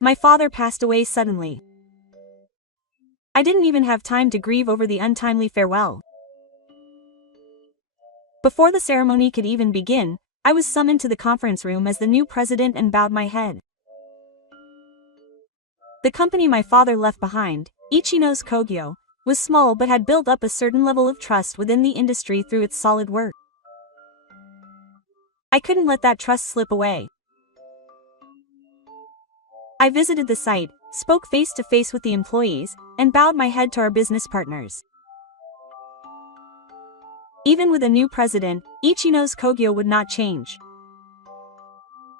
My father passed away suddenly. I didn't even have time to grieve over the untimely farewell. Before the ceremony could even begin, I was summoned to the conference room as the new president and bowed my head. The company my father left behind, Ichino's Kogyo, was small but had built up a certain level of trust within the industry through its solid work. I couldn't let that trust slip away. I visited the site, spoke face to face with the employees, and bowed my head to our business partners. Even with a new president, Ichino's Kogyo would not change.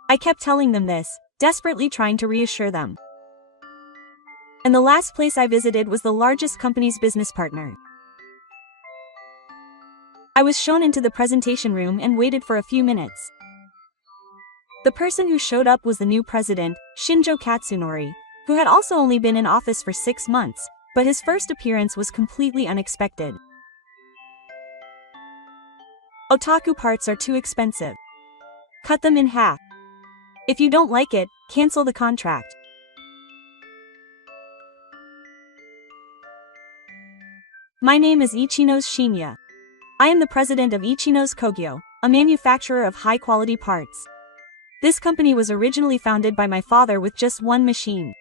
I kept telling them this, desperately trying to reassure them. And the last place I visited was the largest company's business partner. I was shown into the presentation room and waited for a few minutes. The person who showed up was the new president, Shinjo Katsunori, who had also only been in office for 6 months, but his first appearance was completely unexpected. Otaku parts are too expensive. Cut them in half. If you don't like it, cancel the contract. My name is Ichino's Shinya. I am the president of Ichino's Kogyo, a manufacturer of high-quality parts. This company was originally founded by my father with just one machine.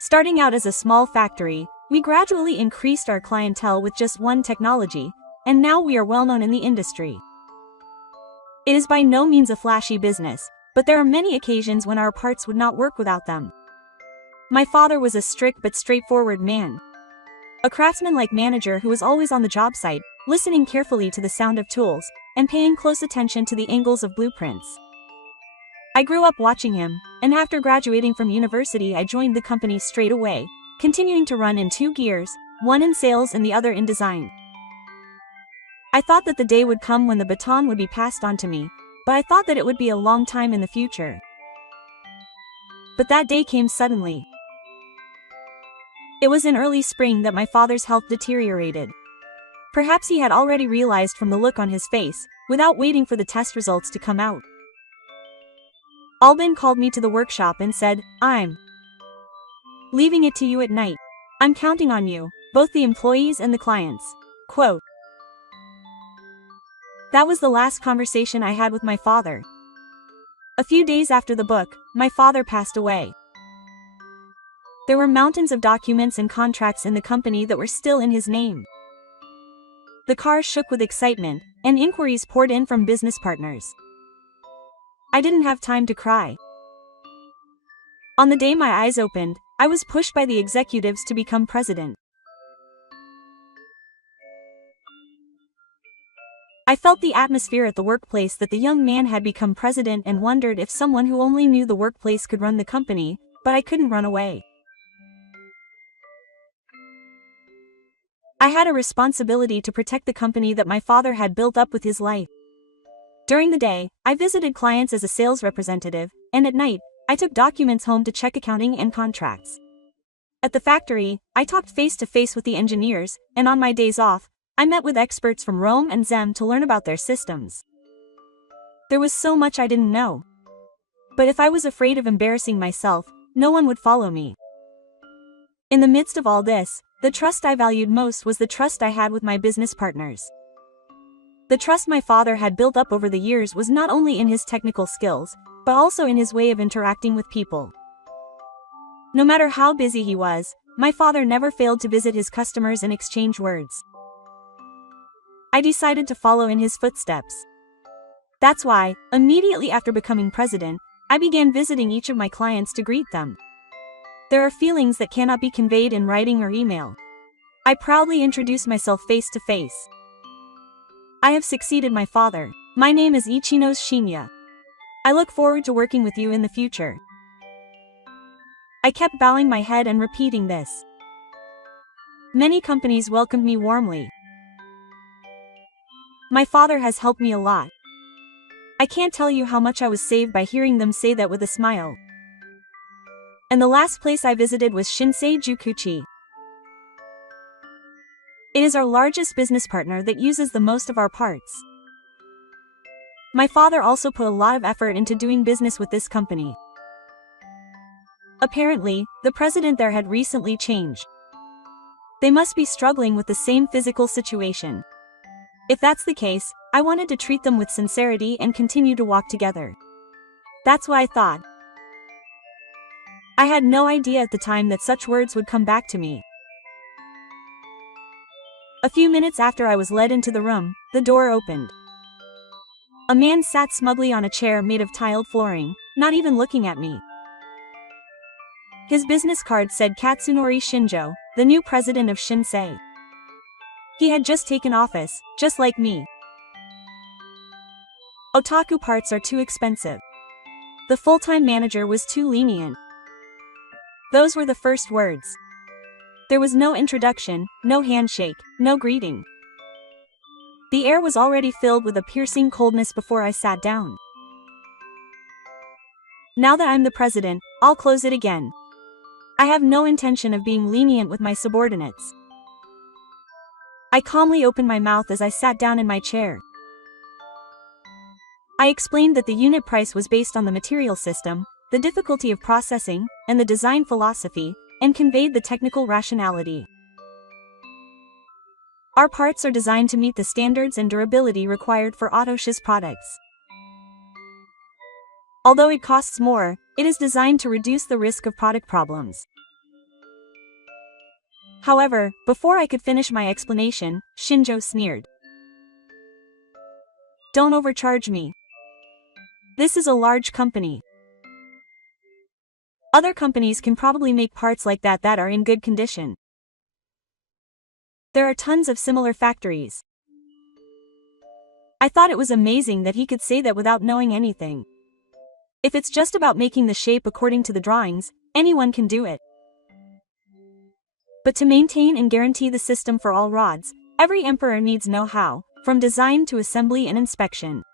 Starting out as a small factory, we gradually increased our clientele with just one technology, and now we are well known in the industry. It is by no means a flashy business, but there are many occasions when our parts would not work without them. My father was a strict but straightforward man. A craftsman-like manager who was always on the job site, listening carefully to the sound of tools, and paying close attention to the angles of blueprints. I grew up watching him, and after graduating from university I joined the company straight away, continuing to run in 2 gears, one in sales and the other in design. I thought that the day would come when the baton would be passed on to me, but I thought that it would be a long time in the future. But that day came suddenly. It was in early spring that my father's health deteriorated. Perhaps he had already realized from the look on his face, without waiting for the test results to come out. Albin called me to the workshop and said, "I'm leaving it to you at night. I'm counting on you, both the employees and the clients." Quote. That was the last conversation I had with my father. A few days after the book, my father passed away. There were mountains of documents and contracts in the company that were still in his name. The car shook with excitement, and inquiries poured in from business partners. I didn't have time to cry. On the day my eyes opened, I was pushed by the executives to become president. I felt the atmosphere at the workplace that the young man had become president and wondered if someone who only knew the workplace could run the company, but I couldn't run away. I had a responsibility to protect the company that my father had built up with his life. During the day, I visited clients as a sales representative, and at night, I took documents home to check accounting and contracts. At the factory, I talked face to face with the engineers, and on my days off, I met with experts from Rome and Zem to learn about their systems. There was so much I didn't know. But if I was afraid of embarrassing myself, no one would follow me. In the midst of all this, the trust I valued most was the trust I had with my business partners. The trust my father had built up over the years was not only in his technical skills, but also in his way of interacting with people. No matter how busy he was, my father never failed to visit his customers and exchange words. I decided to follow in his footsteps. That's why, immediately after becoming president, I began visiting each of my clients to greet them. There are feelings that cannot be conveyed in writing or email. I proudly introduce myself face to face. I have succeeded my father. My name is Ichino's Shinya. I look forward to working with you in the future. I kept bowing my head and repeating this. Many companies welcomed me warmly. My father has helped me a lot. I can't tell you how much I was saved by hearing them say that with a smile. And the last place I visited was Shinsei Jukuchi. It is our largest business partner that uses the most of our parts. My father also put a lot of effort into doing business with this company. Apparently, the president there had recently changed. They must be struggling with the same physical situation. If that's the case, I wanted to treat them with sincerity and continue to walk together. That's what I thought. I had no idea at the time that such words would come back to me. A few minutes after I was led into the room, the door opened. A man sat smugly on a chair made of tiled flooring, not even looking at me. His business card said Katsunori Shinjo, the new president of Shinsei. He had just taken office, just like me. Otaku parts are too expensive. The full-time manager was too lenient. Those were the first words. There was no introduction, no handshake, no greeting. The air was already filled with a piercing coldness before I sat down. Now that I'm the president, I'll close it again. I have no intention of being lenient with my subordinates. I calmly opened my mouth as I sat down in my chair. I explained that the unit price was based on the material system, the difficulty of processing, and the design philosophy, and conveyed the technical rationality. Our parts are designed to meet the standards and durability required for Otoshi's products. Although it costs more, it is designed to reduce the risk of product problems. However, before I could finish my explanation, Shinjo sneered. Don't overcharge me. This is a large company. Other companies can probably make parts like that are in good condition. There are tons of similar factories. I thought it was amazing that he could say that without knowing anything. If it's just about making the shape according to the drawings, anyone can do it. But to maintain and guarantee the system for all rods, every emperor needs know-how, from design to assembly and inspection.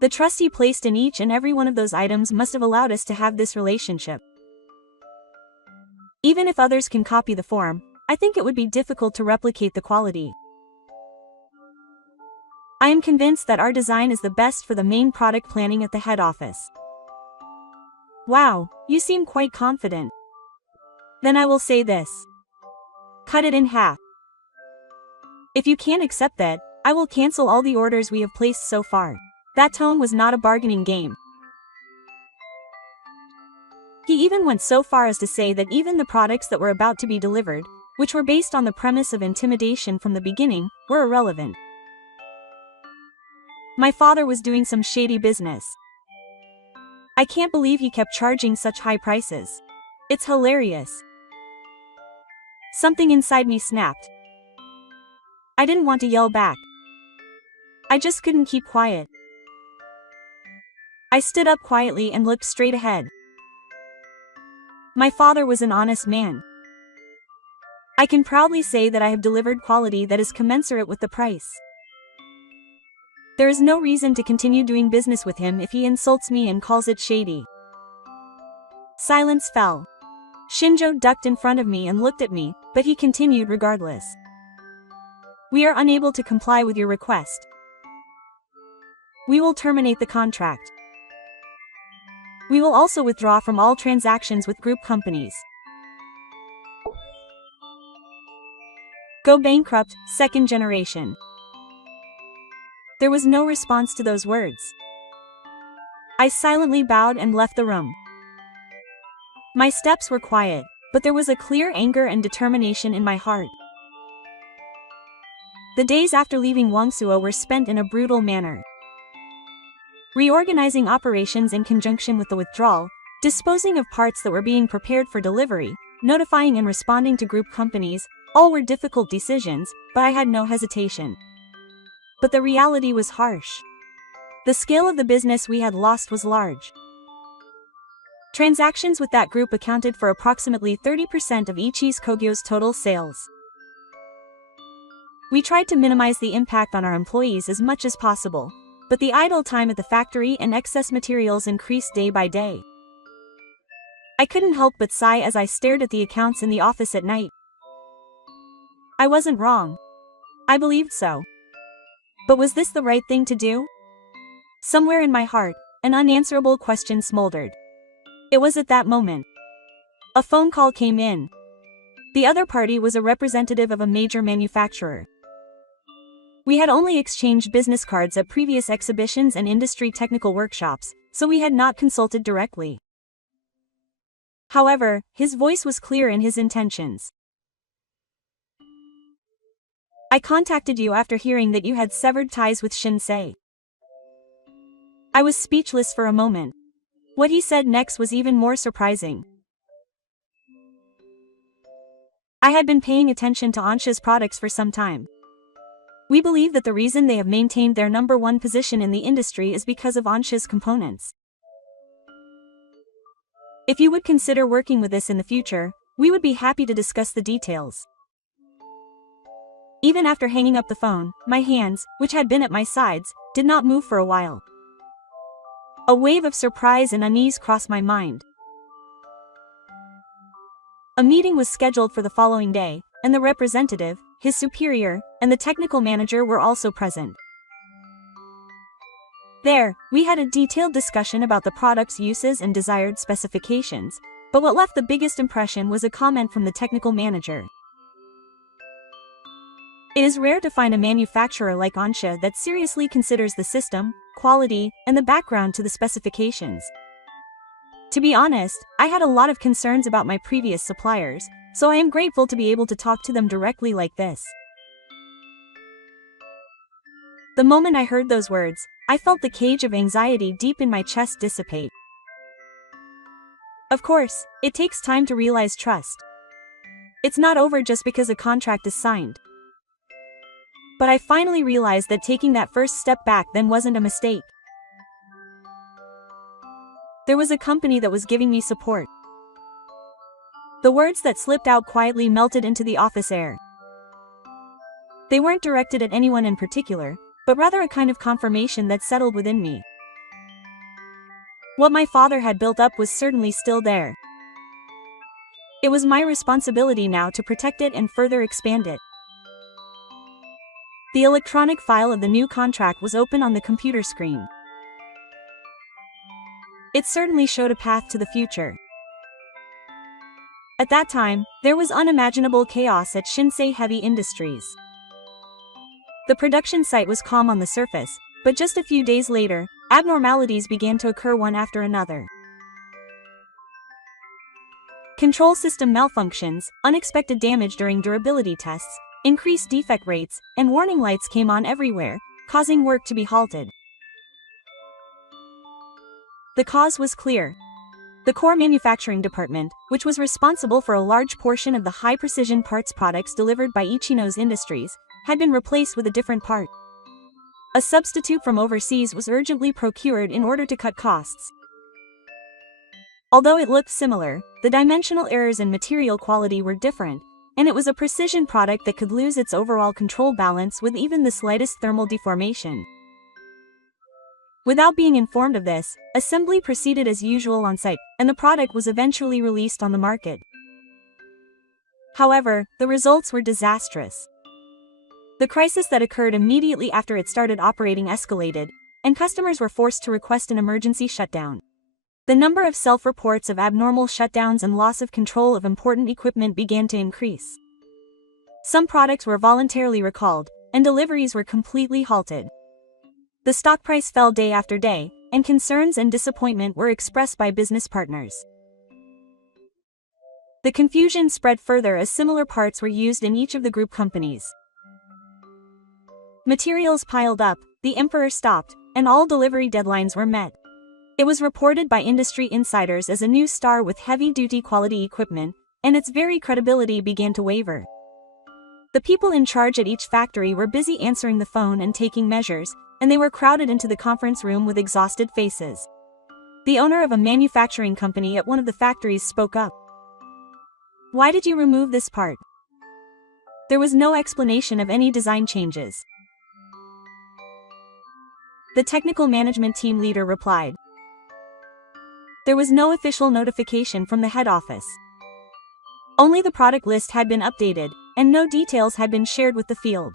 The trust he placed in each and every one of those items must have allowed us to have this relationship. Even if others can copy the form, I think it would be difficult to replicate the quality. I am convinced that our design is the best for the main product planning at the head office. Wow, you seem quite confident. Then I will say this. Cut it in half. If you can't accept that, I will cancel all the orders we have placed so far. That tone was not a bargaining game. He even went so far as to say that even the products that were about to be delivered, which were based on the premise of intimidation from the beginning, were irrelevant. My father was doing some shady business. I can't believe he kept charging such high prices. It's hilarious. Something inside me snapped. I didn't want to yell back. I just couldn't keep quiet. I stood up quietly and looked straight ahead. My father was an honest man. I can proudly say that I have delivered quality that is commensurate with the price. There is no reason to continue doing business with him if he insults me and calls it shady. Silence fell. Shinjo ducked in front of me and looked at me, but he continued regardless. We are unable to comply with your request. We will terminate the contract. We will also withdraw from all transactions with group companies. Go bankrupt, second generation. There was no response to those words. I silently bowed and left the room. My steps were quiet, but there was a clear anger and determination in my heart. The days after leaving Wangsuo were spent in a brutal manner. Reorganizing operations in conjunction with the withdrawal, disposing of parts that were being prepared for delivery, notifying and responding to group companies, all were difficult decisions, but I had no hesitation. But the reality was harsh. The scale of the business we had lost was large. Transactions with that group accounted for approximately 30% of Ichis Kogyo's total sales. We tried to minimize the impact on our employees as much as possible, but the idle time at the factory and excess materials increased day by day. I couldn't help but sigh as I stared at the accounts in the office at night. I wasn't wrong. I believed so. But was this the right thing to do? Somewhere in my heart, an unanswerable question smoldered. It was at that moment. A phone call came in. The other party was a representative of a major manufacturer. We had only exchanged business cards at previous exhibitions and industry technical workshops, so we had not consulted directly. However, his voice was clear in his intentions. I contacted you after hearing that you had severed ties with Shinsei. I was speechless for a moment. What he said next was even more surprising. I had been paying attention to Ansha's products for some time. We believe that the reason they have maintained their #1 position in the industry is because of Ansha's components. If you would consider working with us in the future, we would be happy to discuss the details. Even after hanging up the phone, my hands, which had been at my sides, did not move for a while. A wave of surprise and unease crossed my mind. A meeting was scheduled for the following day, and the representative, his superior, and the technical manager were also present. There, we had a detailed discussion about the product's uses and desired specifications, but what left the biggest impression was a comment from the technical manager. It is rare to find a manufacturer like Ansha that seriously considers the system, quality, and the background to the specifications. To be honest, I had a lot of concerns about my previous suppliers, so I am grateful to be able to talk to them directly like this. The moment I heard those words, I felt the cage of anxiety deep in my chest dissipate. Of course, it takes time to realize trust. It's not over just because a contract is signed. But I finally realized that taking that first step back then wasn't a mistake. There was a company that was giving me support. The words that slipped out quietly melted into the office air. They weren't directed at anyone in particular, but rather a kind of confirmation that settled within me. What my father had built up was certainly still there. It was my responsibility now to protect it and further expand it. The electronic file of the new contract was open on the computer screen. It certainly showed a path to the future. At that time, there was unimaginable chaos at Shinsei Heavy Industries. The production site was calm on the surface, but just a few days later, abnormalities began to occur one after another. Control system malfunctions, unexpected damage during durability tests, increased defect rates, and warning lights came on everywhere, causing work to be halted. The cause was clear. The core manufacturing department, which was responsible for a large portion of the high-precision parts products delivered by Ichino's Industries, had been replaced with a different part. A substitute from overseas was urgently procured in order to cut costs. Although it looked similar, the dimensional errors in material quality were different, and it was a precision product that could lose its overall control balance with even the slightest thermal deformation. Without being informed of this, assembly proceeded as usual on site, and the product was eventually released on the market. However, the results were disastrous. The crisis that occurred immediately after it started operating escalated, and customers were forced to request an emergency shutdown. The number of self-reports of abnormal shutdowns and loss of control of important equipment began to increase. Some products were voluntarily recalled, and deliveries were completely halted. The stock price fell day after day, and concerns and disappointment were expressed by business partners. The confusion spread further as similar parts were used in each of the group companies. Materials piled up, the emperor stopped, and all delivery deadlines were met. It was reported by industry insiders as a new star with heavy-duty quality equipment, and its very credibility began to waver. The people in charge at each factory were busy answering the phone and taking measures, and they were crowded into the conference room with exhausted faces. The owner of a manufacturing company at one of the factories spoke up. "Why did you remove this part?" There was no explanation of any design changes. The technical management team leader replied. There was no official notification from the head office. Only the product list had been updated, and no details had been shared with the field.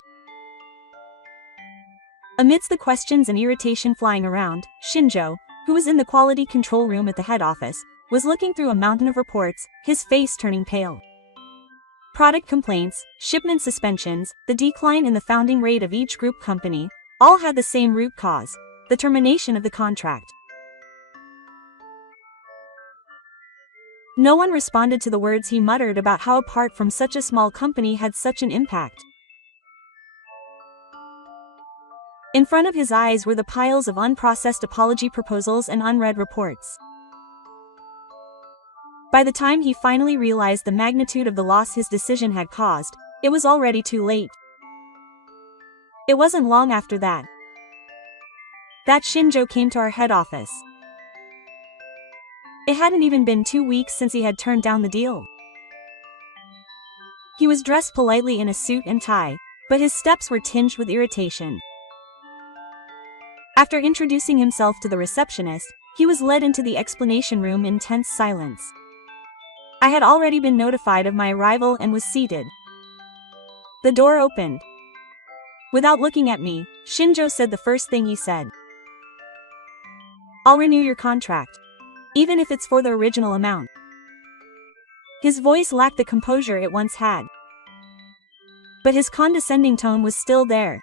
Amidst the questions and irritation flying around, Shinjo, who was in the quality control room at the head office, was looking through a mountain of reports, his face turning pale. Product complaints, shipment suspensions, the decline in the founding rate of each group company, all had the same root cause: the termination of the contract. No one responded to the words he muttered about how apart from such a small company had such an impact. In front of his eyes were the piles of unprocessed apology proposals and unread reports. By the time he finally realized the magnitude of the loss his decision had caused, it was already too late. It wasn't long after that Shinjo came to our head office. It hadn't even been 2 weeks since he had turned down the deal. He was dressed politely in a suit and tie, but his steps were tinged with irritation. After introducing himself to the receptionist, he was led into the explanation room in tense silence. I had already been notified of my arrival and was seated. The door opened. Without looking at me, Shinjo said the first thing he said. "I'll renew your contract. Even if it's for the original amount." His voice lacked the composure it once had. But his condescending tone was still there.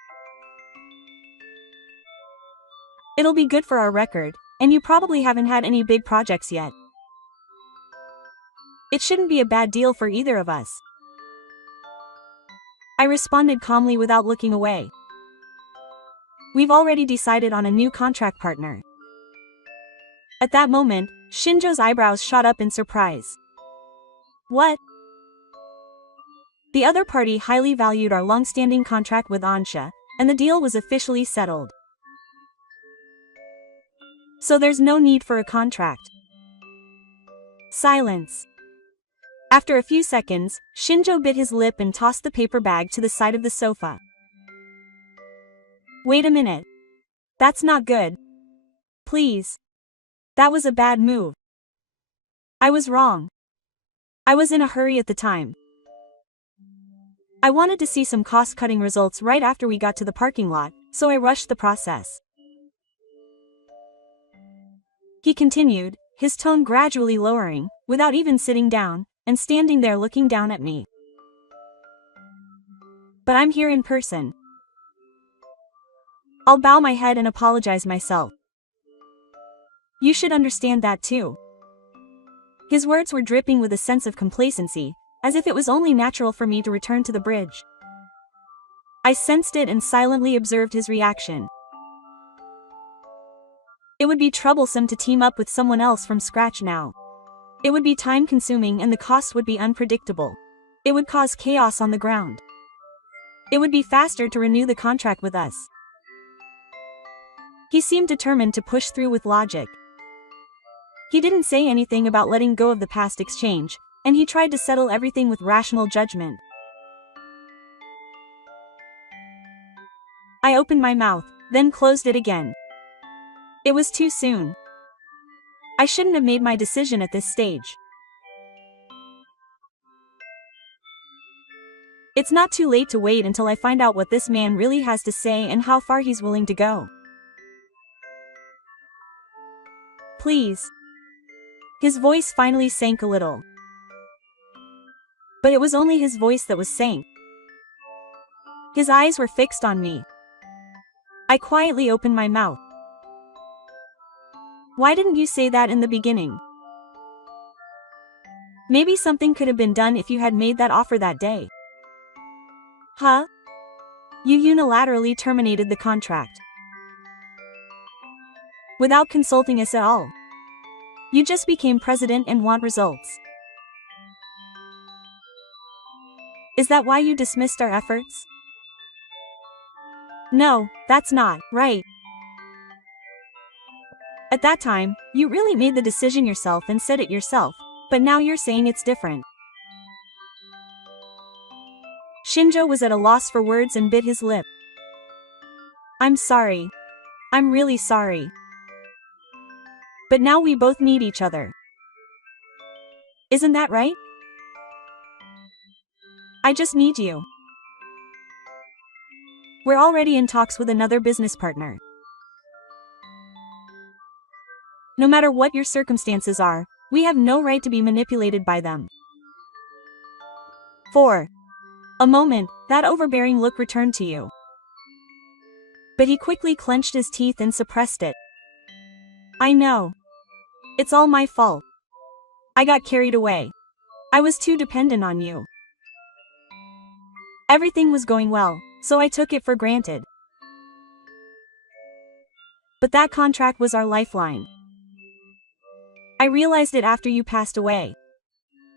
"It'll be good for our record, and you probably haven't had any big projects yet. It shouldn't be a bad deal for either of us." I responded calmly without looking away. "We've already decided on a new contract partner." At that moment, Shinjo's eyebrows shot up in surprise. "What?" The other party highly valued our long-standing contract with Ansha, and the deal was officially settled. "So there's no need for a contract." Silence. After a few seconds, Shinjo bit his lip and tossed the paper bag to the side of the sofa. "Wait a minute. That's not good. Please. That was a bad move. I was wrong. I was in a hurry at the time. I wanted to see some cost-cutting results right after we got to the parking lot, so I rushed the process." He continued, his tone gradually lowering, without even sitting down, and standing there looking down at me. "But I'm here in person. I'll bow my head and apologize myself. You should understand that too." His words were dripping with a sense of complacency, as if it was only natural for me to return to the bridge. I sensed it and silently observed his reaction. It would be troublesome to team up with someone else from scratch now. It would be time-consuming and the costs would be unpredictable. It would cause chaos on the ground. It would be faster to renew the contract with us. He seemed determined to push through with logic. He didn't say anything about letting go of the past exchange, and he tried to settle everything with rational judgment. I opened my mouth, then closed it again. It was too soon. I shouldn't have made my decision at this stage. It's not too late to wait until I find out what this man really has to say and how far he's willing to go. Please. His voice finally sank a little. But it was only his voice that was sank. His eyes were fixed on me. I quietly opened my mouth. Why didn't you say that in the beginning? Maybe something could have been done if you had made that offer that day. Huh? You unilaterally terminated the contract. Without consulting us at all. You just became president and want results. Is that why you dismissed our efforts? No, that's not right. At that time, you really made the decision yourself and said it yourself, but now you're saying it's different. Shinjo was at a loss for words and bit his lip. I'm sorry. I'm really sorry. But now we both need each other. Isn't that right? I just need you. We're already in talks with another business partner. No matter what your circumstances are, We have no right to be manipulated by them. For a moment, that overbearing look returned to you. But he quickly clenched his teeth and suppressed it. I know. It's all my fault. I got carried away. I was too dependent on you. Everything was going well, so I took it for granted. But that contract was our lifeline. I realized it after you passed away.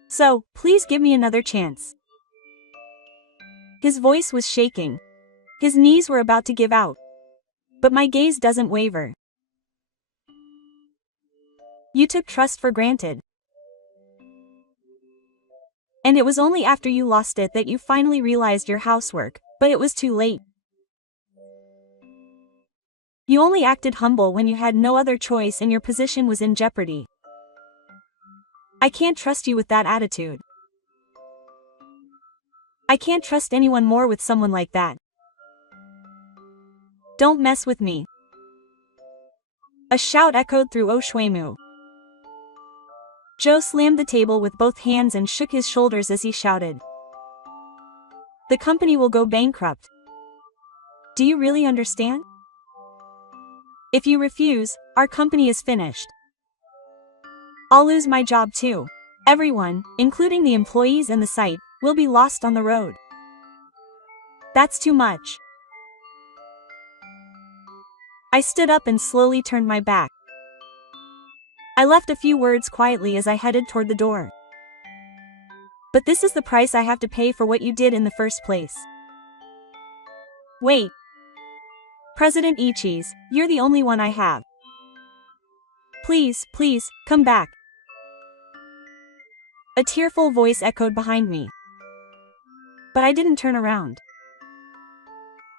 So, please give me another chance. His voice was shaking. His knees were about to give out. But my gaze doesn't waver. You took trust for granted. And it was only after you lost it that you finally realized your housework, but it was too late. You only acted humble when you had no other choice and your position was in jeopardy. I can't trust you with that attitude. I can't trust anyone more with someone like that. Don't mess with me. A shout echoed through Oshwemu. Joe slammed the table with both hands and shook his shoulders as he shouted. The company will go bankrupt. Do you really understand? If you refuse, our company is finished. I'll lose my job too. Everyone, including the employees and the site, will be lost on the road. That's too much. I stood up and slowly turned my back. I left a few words quietly as I headed toward the door. But this is the price I have to pay for what you did in the first place. Wait. President Ichis, you're the only one I have. Please, please, come back. A tearful voice echoed behind me. But I didn't turn around.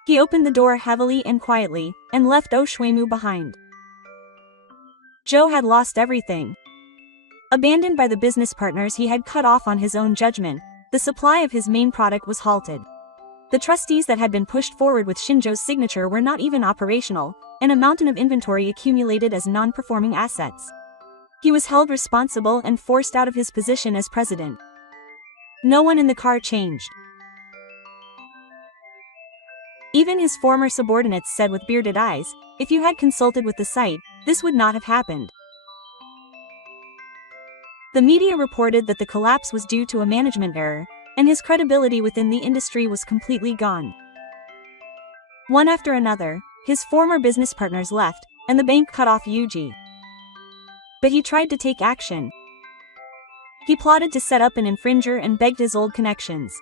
He opened the door heavily and quietly, and left Oshwemu behind. Joe had lost everything. Abandoned by the business partners he had cut off on his own judgment, the supply of his main product was halted. The trustees that had been pushed forward with Shinjo's signature were not even operational, and a mountain of inventory accumulated as non-performing assets. He was held responsible and forced out of his position as president. No one in the car changed. Even his former subordinates said with bearded eyes, if you had consulted with the site, this would not have happened. The media reported that the collapse was due to a management error, and his credibility within the industry was completely gone. One after another, his former business partners left, and the bank cut off Yuji. But he tried to take action. He plotted to set up an infringer and begged his old connections.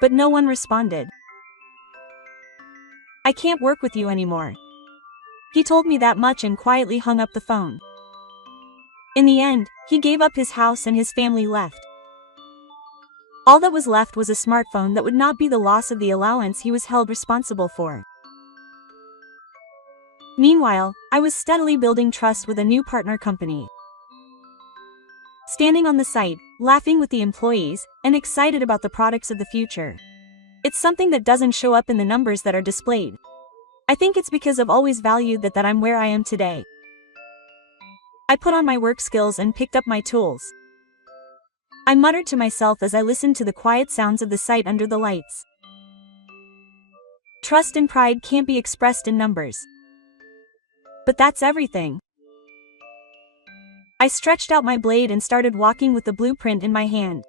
But no one responded. I can't work with you anymore. He told me that much and quietly hung up the phone. In the end, he gave up his house and his family left. All that was left was a smartphone that would not be the loss of the allowance he was held responsible for. Meanwhile, I was steadily building trust with a new partner company. Standing on the site, laughing with the employees, and excited about the products of the future. It's something that doesn't show up in the numbers that are displayed. I think it's because I've always valued that I'm where I am today. I put on my work skills and picked up my tools. I muttered to myself as I listened to the quiet sounds of the site under the lights. Trust and pride can't be expressed in numbers. But that's everything. I stretched out my blade and started walking with the blueprint in my hand.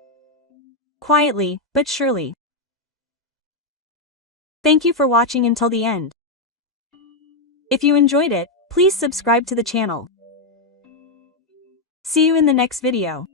Quietly, but surely. Thank you for watching until the end. If you enjoyed it, please subscribe to the channel. See you in the next video.